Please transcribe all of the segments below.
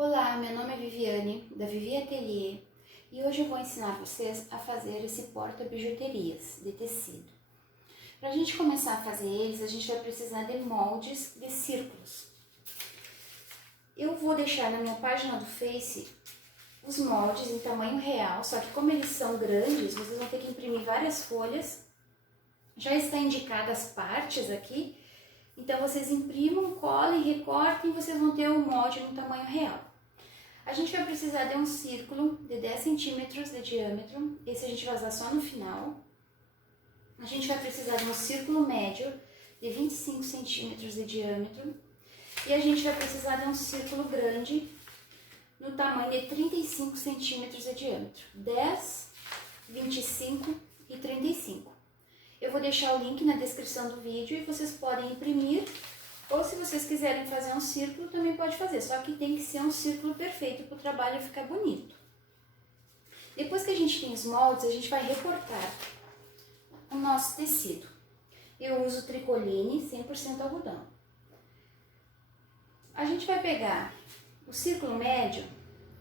Olá, meu nome é Viviane, da Vivi Atelier, e hoje eu vou ensinar vocês a fazer esse porta-bijuterias de tecido. Para a gente começar a fazer eles, a gente vai precisar de moldes de círculos. Eu vou deixar na minha página do Face os moldes em tamanho real, só que como eles são grandes, vocês vão ter que imprimir várias folhas. Já está indicada as partes aqui, então vocês imprimam, colhem, recortem e vocês vão ter o molde no tamanho real. A gente vai precisar de um círculo de 10 centímetros de diâmetro, esse a gente vai usar só no final. A gente vai precisar de um círculo médio de 25 centímetros de diâmetro. E a gente vai precisar de um círculo grande no tamanho de 35 centímetros de diâmetro. 10, 25 e 35. Eu vou deixar o link na descrição do vídeo e vocês podem imprimir. Ou se vocês quiserem fazer um círculo, também pode fazer, só que tem que ser um círculo perfeito para o trabalho ficar bonito. Depois que a gente tem os moldes, a gente vai recortar o nosso tecido. Eu uso tricoline 100% algodão. A gente vai pegar o círculo médio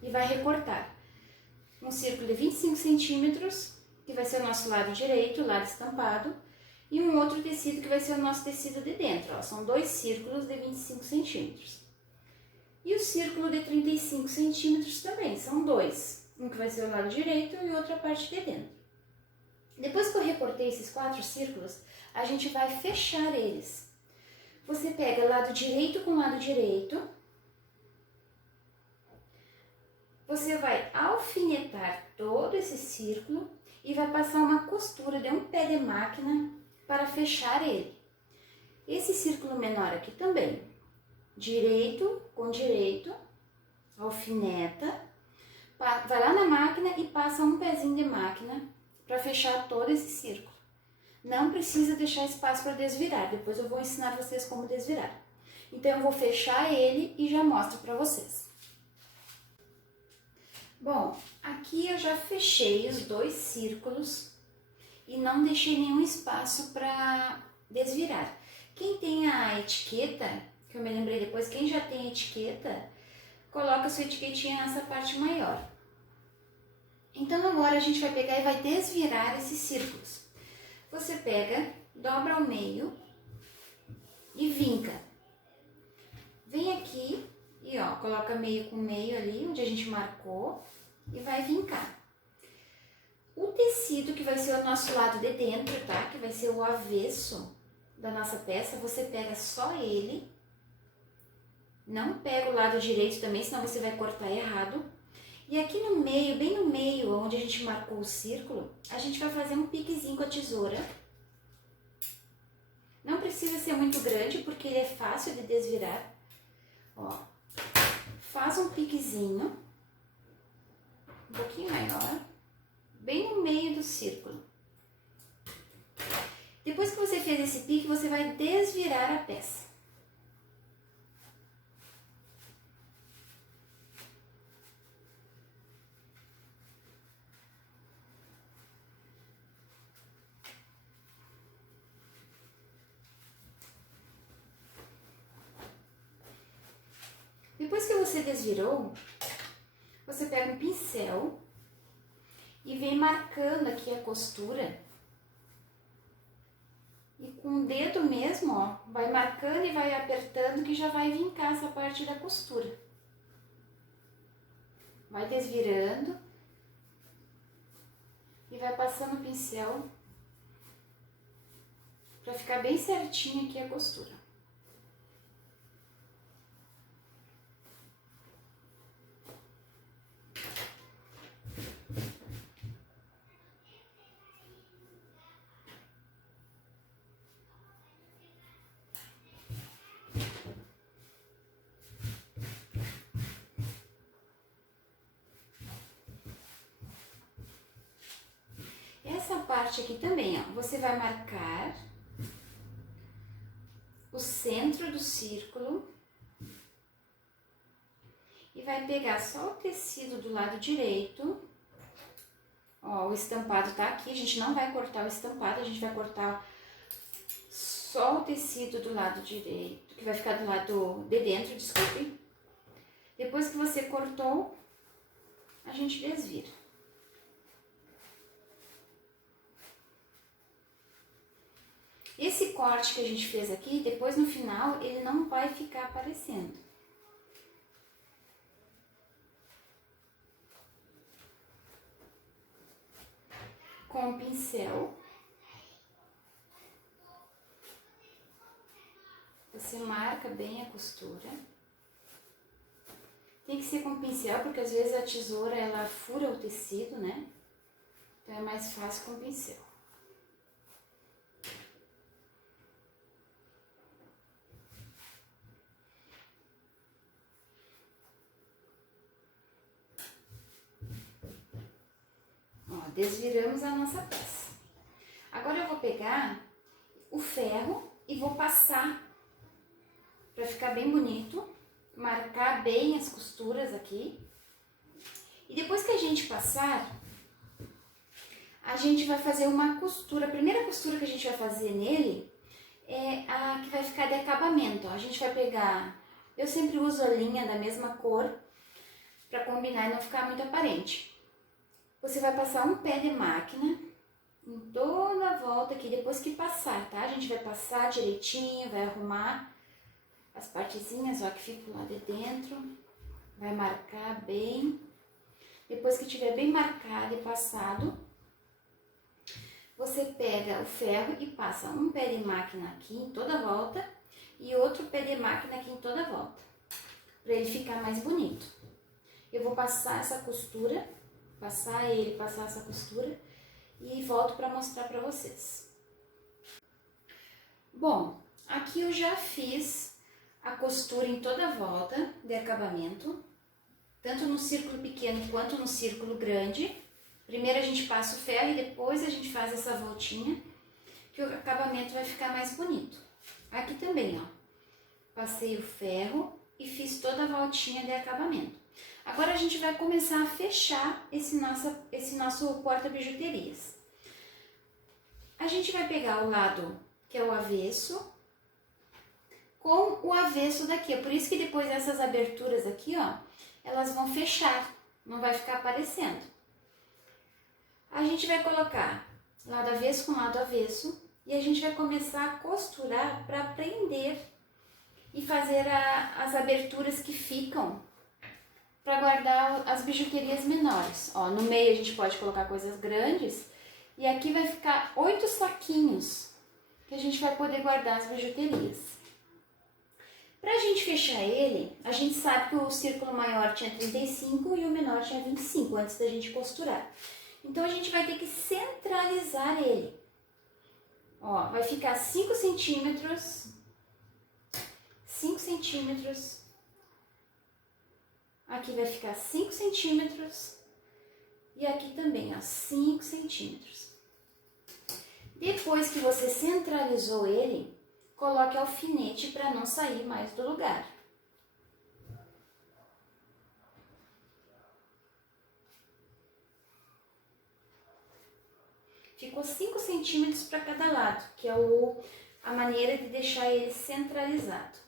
e vai recortar um círculo de 25 centímetros, que vai ser o nosso lado direito, o lado estampado, e um outro tecido que vai ser o nosso tecido de dentro, ó. São dois círculos de 25 centímetros. E o círculo de 35 centímetros também, são dois. Um que vai ser o lado direito e outra parte de dentro. Depois que eu recortei esses 4 círculos, a gente vai fechar eles. Você pega lado direito com lado direito. Você vai alfinetar todo esse círculo e vai passar uma costura de um pé de máquina para fechar ele. Esse círculo menor aqui também, direito com direito, alfineta, vai lá na máquina e passa um pezinho de máquina para fechar todo esse círculo. Não precisa deixar espaço para desvirar, depois eu vou ensinar vocês como desvirar. Então eu vou fechar ele e já mostro para vocês. Bom, aqui eu já fechei os 2 círculos e não deixei nenhum espaço para desvirar. Quem tem a etiqueta, que eu me lembrei depois, quem já tem a etiqueta, coloca a sua etiquetinha nessa parte maior. Então agora a gente vai pegar e vai desvirar esses círculos. Você pega, dobra ao meio e vinca. Vem aqui e ó, coloca meio com meio ali, onde a gente marcou, e vai vincar. O tecido que vai ser o nosso lado de dentro, tá? Que vai ser o avesso da nossa peça, você pega só ele. Não pega o lado direito também, senão você vai cortar errado. E aqui no meio, bem no meio, onde a gente marcou o círculo, a gente vai fazer um piquezinho com a tesoura. Não precisa ser muito grande, porque ele é fácil de desvirar. Ó, faz um piquezinho, um pouquinho maior, bem no meio do círculo. Depois que você fez esse pique, você vai desvirar a peça. Depois que você desvirou, você pega um pincel e vem marcando aqui a costura. E com o dedo mesmo, ó, vai marcando e vai apertando que já vai vincar essa parte da costura. Vai desvirando e vai passando o pincel para ficar bem certinho aqui a costura. Essa parte aqui também, ó, você vai marcar o centro do círculo e vai pegar só o tecido do lado direito. Ó, o estampado tá aqui, a gente não vai cortar o estampado, a gente vai cortar só o tecido do lado direito, que vai ficar do lado de dentro, desculpe. Depois que você cortou, a gente desvira. Esse corte que a gente fez aqui, depois no final, ele não vai ficar aparecendo. Com o pincel, você marca bem a costura. Tem que ser com pincel, porque às vezes a tesoura ela fura o tecido, né? Então é mais fácil com pincel. Ó, desviramos a nossa peça. Agora eu vou pegar o ferro e vou passar para ficar bem bonito, marcar bem as costuras aqui. E depois que a gente passar, a gente vai fazer uma costura. A primeira costura que a gente vai fazer nele é a que vai ficar de acabamento. Ó. A gente vai pegar, eu sempre uso a linha da mesma cor para combinar e não ficar muito aparente. Você vai passar um pé de máquina em toda a volta aqui, depois que passar, tá? A gente vai passar direitinho, vai arrumar as partezinhas, ó, que ficam lá de dentro. Vai marcar bem. Depois que tiver bem marcado e passado, você pega o ferro e passa um pé de máquina aqui em toda a volta e outro pé de máquina aqui em toda a volta, para ele ficar mais bonito. Eu vou passar essa costura, passar essa costura e volto para mostrar para vocês. Bom, aqui eu já fiz a costura em toda a volta de acabamento, tanto no círculo pequeno quanto no círculo grande. Primeiro a gente passa o ferro e depois a gente faz essa voltinha, que o acabamento vai ficar mais bonito. Aqui também, ó, passei o ferro e fiz toda a voltinha de acabamento. Agora a gente vai começar a fechar esse nosso porta-bijuterias. A gente vai pegar o lado que é o avesso, com o avesso daqui. É por isso que depois essas aberturas aqui, ó, elas vão fechar, não vai ficar aparecendo. A gente vai colocar lado avesso com lado avesso e a gente vai começar a costurar para prender e fazer as aberturas que ficam para guardar as bijuterias menores. Ó, no meio a gente pode colocar coisas grandes e aqui vai ficar 8 saquinhos que a gente vai poder guardar as bijuterias. Pra gente fechar ele, a gente sabe que o círculo maior tinha 35 e o menor tinha 25 antes da gente costurar. Então a gente vai ter que centralizar ele. Ó, vai ficar 5 centímetros, 5 centímetros. Aqui vai ficar 5 centímetros e aqui também, ó, 5 centímetros. Depois que você centralizou ele, coloque alfinete para não sair mais do lugar. Ficou 5 centímetros para cada lado, que é a maneira de deixar ele centralizado.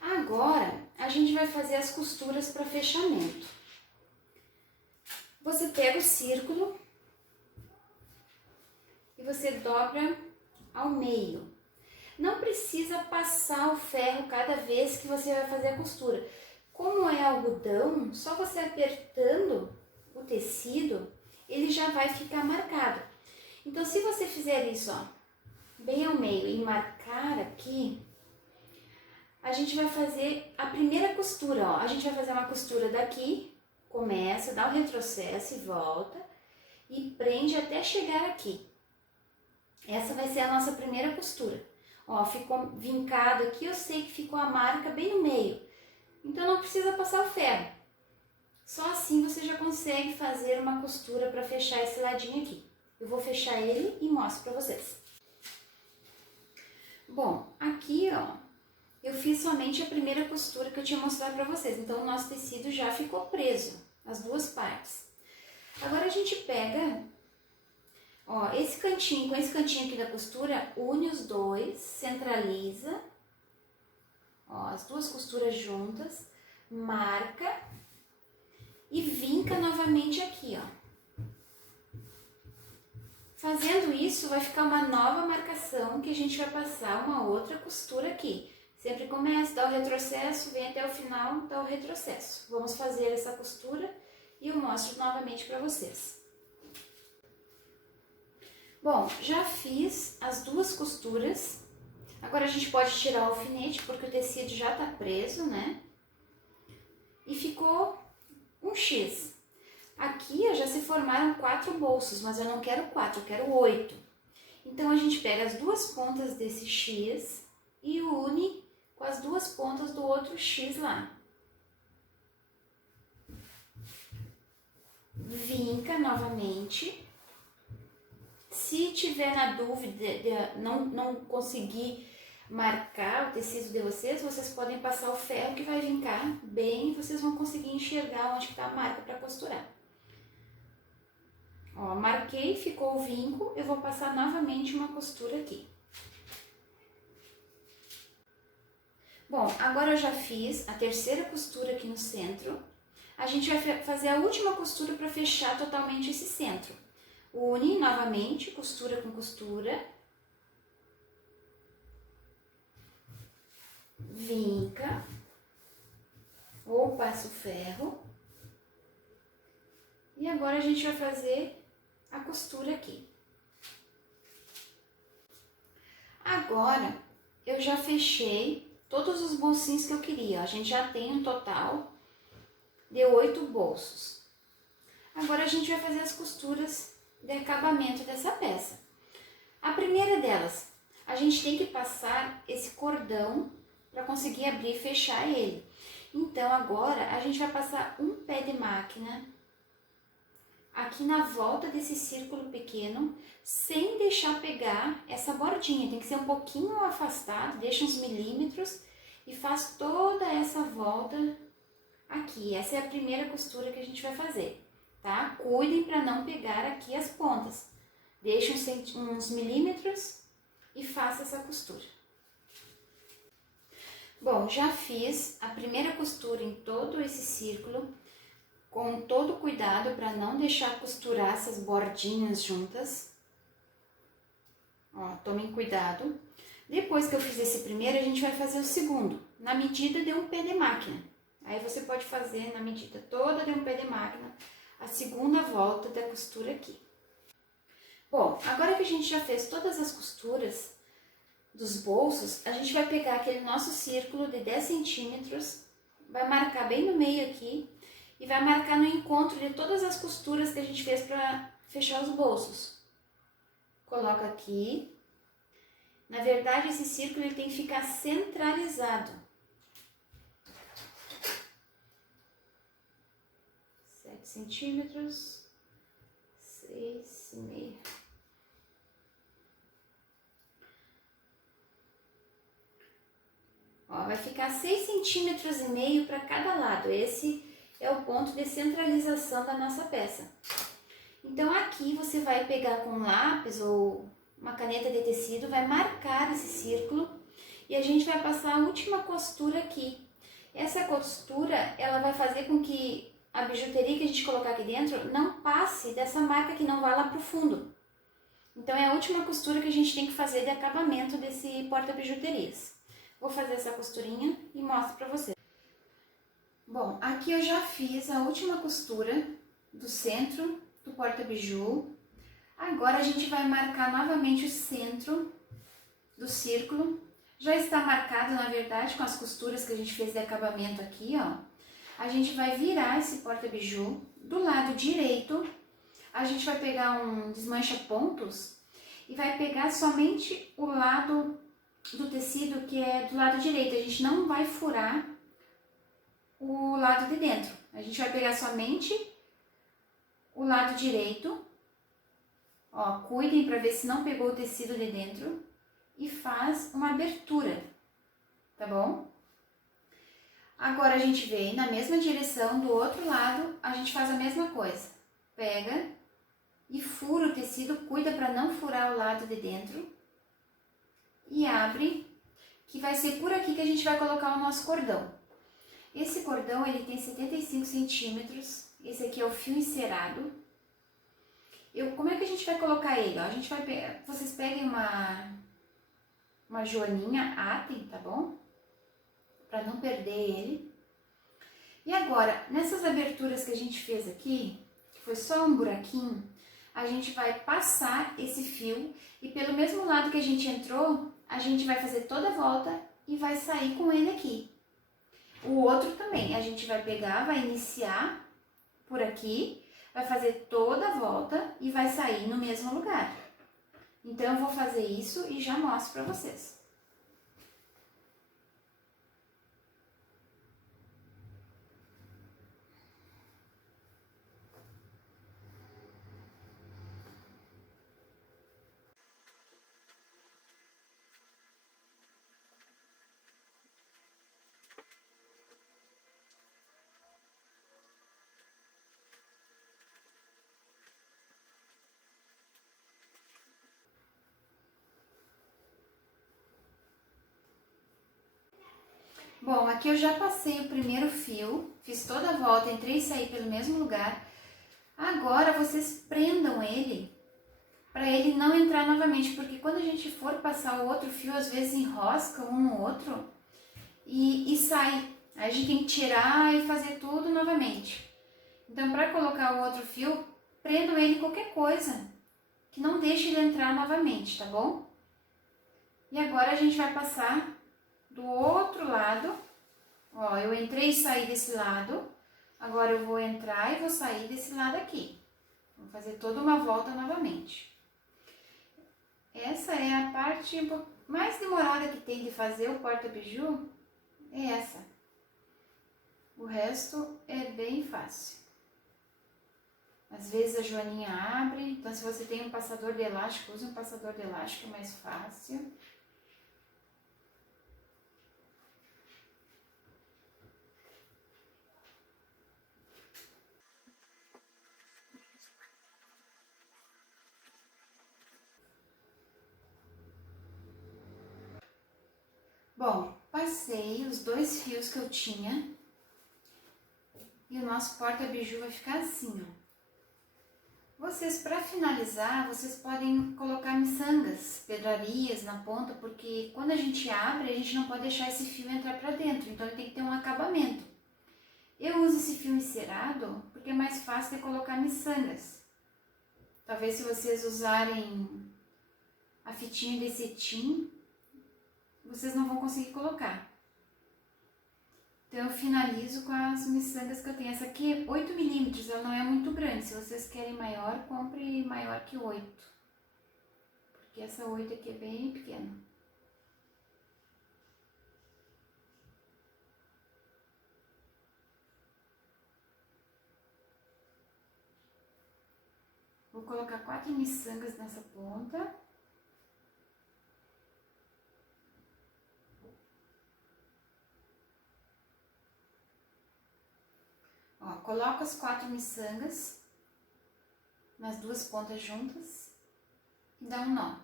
Agora, a gente vai fazer as costuras para fechamento. Você pega o círculo e você dobra ao meio. Não precisa passar o ferro cada vez que você vai fazer a costura. Como é algodão, só você apertando o tecido, ele já vai ficar marcado. Então, se você fizer isso, ó, bem ao meio e marcar aqui, a gente vai fazer a primeira costura, ó. A gente vai fazer uma costura daqui, começa, dá um retrocesso e volta e prende até chegar aqui. Essa vai ser a nossa primeira costura. Ó, ficou vincado aqui, eu sei que ficou a marca bem no meio. Então não precisa passar o ferro. Só assim você já consegue fazer uma costura para fechar esse ladinho aqui. Eu vou fechar ele e mostro para vocês. Bom, aqui, ó, eu fiz somente a primeira costura que eu tinha mostrado para vocês. Então o nosso tecido já ficou preso, as duas partes. Agora a gente pega Ó, esse cantinho com esse cantinho aqui da costura, une os dois, centraliza. Ó, as duas costuras juntas, marca e vinca novamente aqui, ó. Fazendo isso, vai ficar uma nova marcação que a gente vai passar uma outra costura aqui. Sempre começa, dá o retrocesso, vem até o final, dá o retrocesso. Vamos fazer essa costura e eu mostro novamente para vocês. Bom, já fiz as duas costuras. Agora a gente pode tirar o alfinete porque o tecido já tá preso, né? E ficou um X. Aqui ó, já se formaram 4 bolsos, mas eu não quero 4, eu quero 8. Então a gente pega as duas pontas desse X e une com as duas pontas do outro X lá. Vinca novamente. Se tiver na dúvida, não conseguir marcar o tecido de vocês, vocês podem passar o ferro que vai vincar bem e vocês vão conseguir enxergar onde está a marca para costurar. Ó, marquei, ficou o vinco, eu vou passar novamente uma costura aqui. Bom, agora eu já fiz a terceira costura aqui no centro. A gente vai fazer a última costura para fechar totalmente esse centro. Une novamente, costura com costura, vinca, ou passa o ferro, e agora a gente vai fazer a costura aqui. Agora, eu já fechei todos os bolsinhos que eu queria, a gente já tem um total de 8 bolsos. Agora a gente vai fazer as costuras de acabamento dessa peça. A primeira delas, a gente tem que passar esse cordão para conseguir abrir e fechar ele. Então agora a gente vai passar um pé de máquina aqui na volta desse círculo pequeno, sem deixar pegar essa bordinha, tem que ser um pouquinho afastado, deixa uns milímetros e faz toda essa volta aqui. Essa é a primeira costura que a gente vai fazer. Tá? Cuidem para não pegar aqui as pontas. Deixem uns milímetros e faça essa costura. Bom, já fiz a primeira costura em todo esse círculo, com todo cuidado para não deixar costurar essas bordinhas juntas. Ó, tomem cuidado. Depois que eu fiz esse primeiro, a gente vai fazer o segundo, na medida de um pé de máquina. Aí você pode fazer na medida toda de um pé de máquina, a segunda volta da costura aqui. Bom, agora que a gente já fez todas as costuras dos bolsos, a gente vai pegar aquele nosso círculo de 10 centímetros, vai marcar bem no meio aqui e vai marcar no encontro de todas as costuras que a gente fez para fechar os bolsos. Coloca aqui. Na verdade, esse círculo ele tem que ficar centralizado. 7 centímetros, 6,5. Ó, vai ficar 6,5 centímetros para cada lado. Esse é o ponto de centralização da nossa peça. Então aqui você vai pegar com um lápis ou uma caneta de tecido, vai marcar esse círculo e a gente vai passar a última costura aqui. Essa costura, ela vai fazer com que a bijuteria que a gente colocar aqui dentro não passe dessa marca, que não vá lá pro fundo. Então é a última costura que a gente tem que fazer de acabamento desse porta-bijuterias. Vou fazer essa costurinha e mostro pra vocês. Bom, aqui eu já fiz a última costura do centro do porta-biju. Agora a gente vai marcar novamente o centro do círculo. Já está marcado, na verdade, com as costuras que a gente fez de acabamento aqui, ó. A gente vai virar esse porta-biju. Do lado direito, a gente vai pegar um desmancha-pontos e vai pegar somente o lado do tecido que é do lado direito. A gente não vai furar o lado de dentro. A gente vai pegar somente o lado direito. Ó, cuidem para ver se não pegou o tecido de dentro e faz uma abertura, tá bom? Agora a gente vem na mesma direção do outro lado, a gente faz a mesma coisa. Pega e fura o tecido, cuida para não furar o lado de dentro e abre, que vai ser por aqui que a gente vai colocar o nosso cordão. Esse cordão ele tem 75 centímetros, esse aqui é o fio encerado. Como é que a gente vai colocar ele? Ó, a gente vai pegar, vocês peguem uma joaninha, atem, tá bom? Para não perder ele. E agora, nessas aberturas que a gente fez aqui, que foi só um buraquinho, a gente vai passar esse fio e pelo mesmo lado que a gente entrou, a gente vai fazer toda a volta e vai sair com ele aqui. O outro também, a gente vai pegar, vai iniciar por aqui, vai fazer toda a volta e vai sair no mesmo lugar. Então, eu vou fazer isso e já mostro para vocês. Bom, aqui eu já passei o primeiro fio, fiz toda a volta, entrei e saí pelo mesmo lugar. Agora vocês prendam ele, para ele não entrar novamente, porque quando a gente for passar o outro fio, às vezes enrosca um no outro e sai. Aí a gente tem que tirar e fazer tudo novamente. Então, para colocar o outro fio, prendam ele qualquer coisa, que não deixe ele entrar novamente, tá bom? E agora a gente vai passar do outro lado. Ó, eu entrei e saí desse lado, agora eu vou entrar e vou sair desse lado aqui. Vou fazer toda uma volta novamente. Essa é a parte mais demorada que tem de fazer o porta-biju, é essa. O resto é bem fácil. Às vezes a joaninha abre, então se você tem um passador de elástico, use um passador de elástico, é mais fácil. Bom, passei os dois fios que eu tinha e o nosso porta-biju vai ficar assim, ó. Vocês, para finalizar, vocês podem colocar miçangas, pedrarias na ponta, porque quando a gente abre, a gente não pode deixar esse fio entrar para dentro, então ele tem que ter um acabamento. Eu uso esse fio encerado porque é mais fácil de colocar miçangas. Talvez se vocês usarem a fitinha de cetim, vocês não vão conseguir colocar. Então, eu finalizo com as miçangas que eu tenho. Essa aqui é 8 milímetros, ela não é muito grande. Se vocês querem maior, compre maior que 8. Porque essa 8 aqui é bem pequena. Vou colocar 4 miçangas nessa ponta. Ó, coloco as 4 miçangas nas duas pontas juntas e dá um nó.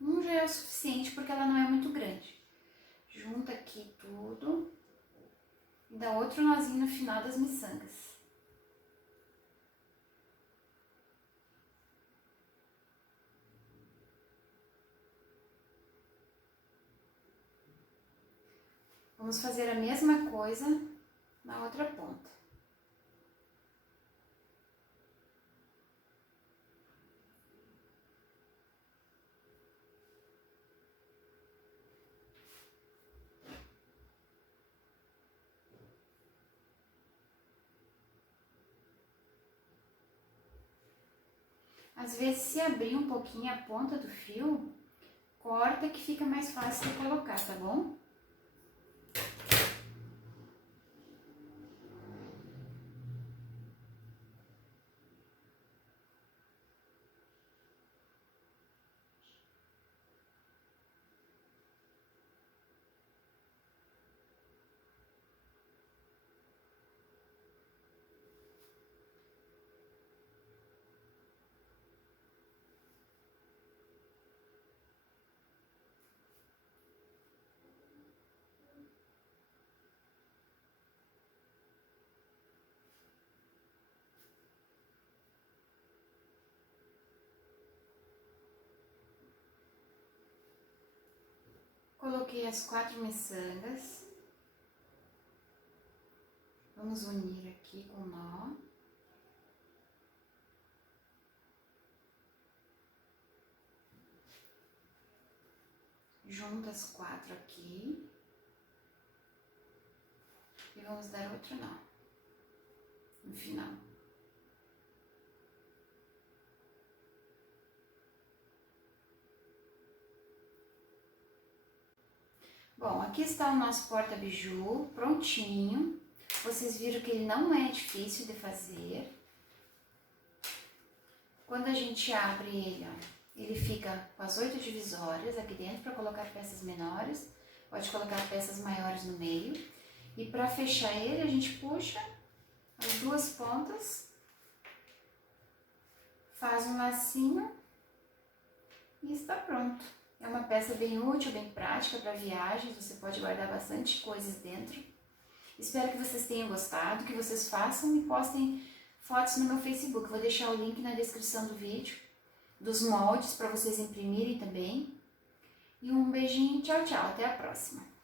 Um já é o suficiente porque ela não é muito grande. Junta aqui tudo e dá outro nozinho no final das miçangas. Vamos fazer a mesma coisa na outra ponta. Às vezes, se abrir um pouquinho a ponta do fio, corta que fica mais fácil de colocar, tá bom? Coloquei as 4 miçangas. Vamos unir aqui com nó. Junta as 4 aqui. E vamos dar outro nó no final. Bom, aqui está o nosso porta-biju prontinho. Vocês viram que ele não é difícil de fazer. Quando a gente abre ele, ó, ele fica com as 8 divisórias aqui dentro para colocar peças menores. Pode colocar peças maiores no meio. E para fechar ele, a gente puxa as 2 pontas, faz um lacinho e está pronto. É uma peça bem útil, bem prática para viagens, você pode guardar bastante coisas dentro. Espero que vocês tenham gostado, que vocês façam e postem fotos no meu Facebook. Vou deixar o link na descrição do vídeo, dos moldes para vocês imprimirem também. E um beijinho, tchau, tchau, até a próxima!